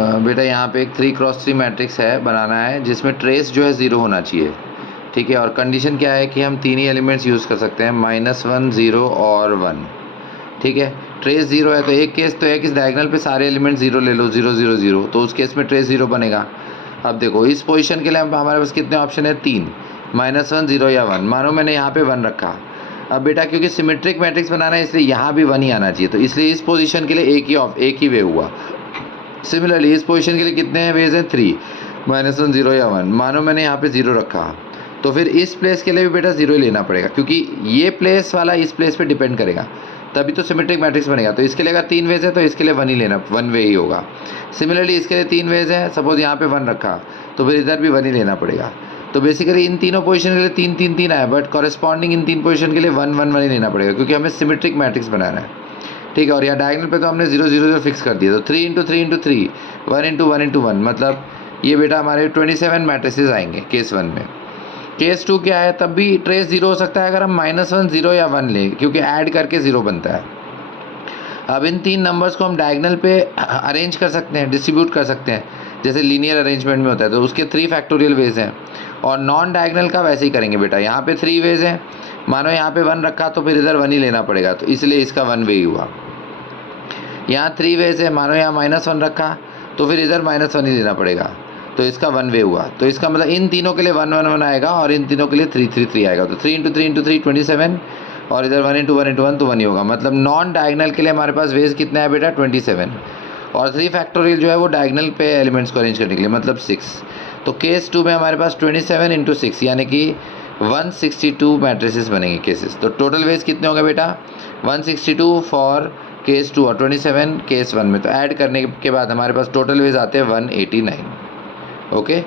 बेटा यहाँ पे एक 3x3 मैट्रिक्स है, बनाना है जिसमें ट्रेस जो है 0 होना चाहिए, ठीक है। और कंडीशन क्या है कि हम तीन ही एलिमेंट्स यूज़ कर सकते हैं, -1, 0 और 1, ठीक है। ट्रेस 0 है तो एक केस तो है कि इस डायगोनल पे सारे एलिमेंट 0 ले लो, 0 0 0, तो उस केस में ट्रेस 0 बनेगा। अब देखो इस पोजीशन के लिए हमारे पास कितने ऑप्शन है, 3, -1, 0 या 1। मानो मैंने यहाँ पे 1 रखा। अब बेटा क्योंकि सिमेट्रिक मैट्रिक्स बनाना है इसलिए यहाँ भी 1 ही आना चाहिए, तो इसलिए इस पोजीशन के लिए एक ही वे हुआ। सिमिलरली इस पोजीशन के लिए कितने वेज हैं, 3, -1, 0 या 1। मानो मैंने यहाँ पे 0 रखा, तो फिर इस प्लेस के लिए भी बेटा 0 ही लेना पड़ेगा, क्योंकि ये प्लेस वाला इस प्लेस पे डिपेंड करेगा, तभी तो सिमेट्रिक मैट्रिक्स बनेगा। तो इसके लिए अगर 3 वेज है तो इसके लिए 1 ही लेना, 1 वे ही होगा। सिमिलरली इसके लिए 3 वेज है, सपोज यहाँ पे 1 रखा तो फिर इधर भी 1 ही लेना पड़ेगा। तो बेसिकली इन तीनों पोजीशन के लिए 3 3 3 आया, बट कॉरेस्पॉन्डिंग इन 3 पोजीशन के लिए 1 1 1 ही लेना पड़ेगा, क्योंकि हमें सिमेट्रिक मैट्रिक्स बनाना है, ठीक है। और यहाँ डायगोनल पे तो हमने 0 0 0 फिक्स कर दिया, तो 3 × 3 × 3, 1 × 1 × 1, मतलब ये बेटा हमारे 27 मैट्रिसेस आएंगे केस 1 में। केस 2 क्या है, तब भी ट्रेस 0 हो सकता है अगर हम -1, 0 या 1 लें, क्योंकि ऐड करके 0 बनता है। अब इन 3 नंबर्स को हम डायगोनल पे अरेंज कर सकते हैं, डिस्ट्रीब्यूट कर सकते हैं, जैसे लीनियर अरेंजमेंट में होता है, तो उसके 3 फैक्टोरियल वेज हैं। और नॉन डायगोनल का वैसे ही करेंगे बेटा, यहाँ पे 3 वेज हैं। मानो यहाँ पे 1 रखा तो फिर इधर 1 ही लेना पड़ेगा, तो इसलिए इसका 1 वे ही हुआ। यहाँ 3 वेज है, मानो यहाँ -1 रखा तो फिर इधर -1 ही लेना पड़ेगा, तो इसका 1 वे हुआ। तो इसका मतलब इन तीनों के लिए 1 1 1 आएगा और इन तीनों के लिए 3 3 3 आएगा, तो 3 × 3 × 3 27, और इधर 1 × 1 × 1 तो 1 ही होगा। मतलब नॉन डायगोनल के लिए हमारे पास वेज कितना है बेटा, 27, और 3 फैक्टोरियल जो है वो डायगोनल पे एलिमेंट्स को अरेंज करने के लिए, मतलब 6। तो केस 2 में हमारे पास 27 × 6 यानी कि 162 मैट्रिसेस बनेंगे केसेस। तो टोटल वेज कितने होंगे बेटा, 162 फॉर केस 2 और 27 केस 1 में। तो ऐड करने के बाद हमारे पास टोटल वेज आते हैं 189। ओके।